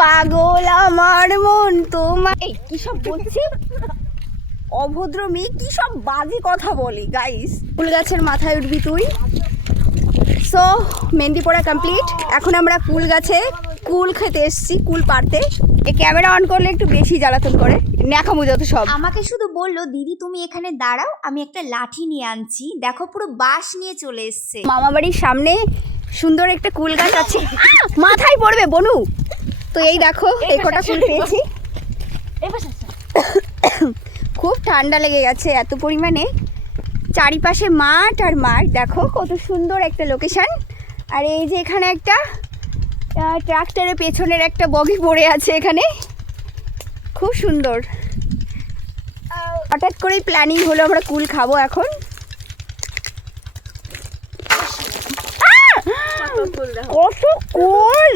পাগল আমার মন তোমার। এই কি সব বলছি, অভদ্র মেয়ে কি সব বাজে কথা বলি গাইস। কুল গাছের মাথায় উঠবি তুই। সো মেহেন্দি পড়া কমপ্লিট। এখন আমরা কুল গাছে কুল খেতে এসেছি, কুল পাড়তে। এই ক্যামেরা অন করলে একটু বেশি জ্বালাতন করে, ন্যাকামো যত সব। আমাকে শুধু বললো দিদি তুমি এখানে দাঁড়াও, আমি একটা লাঠি নিয়ে আনছি। দেখো পুরো বাঁশ নিয়ে চলে এসছে। মামা বাড়ির সামনে সুন্দর একটা কুল গাছ আছে, মাথায় পড়বে বনু। তো এই দেখো এই কটা কুল পেয়েছি। খুব ঠান্ডা লেগে গেছে এত পরিমাণে, চারিপাশে মাঠ আর মাঠ। দেখো কত সুন্দর একটা লোকেশন। আর এই যে এখানে একটা ট্রাক্টরের পেছনের একটা বগি পড়ে আছে এখানে, খুব সুন্দর। হঠাৎ করেই প্ল্যানিং হলো আমরা কুল খাবো এখন। কত কুল!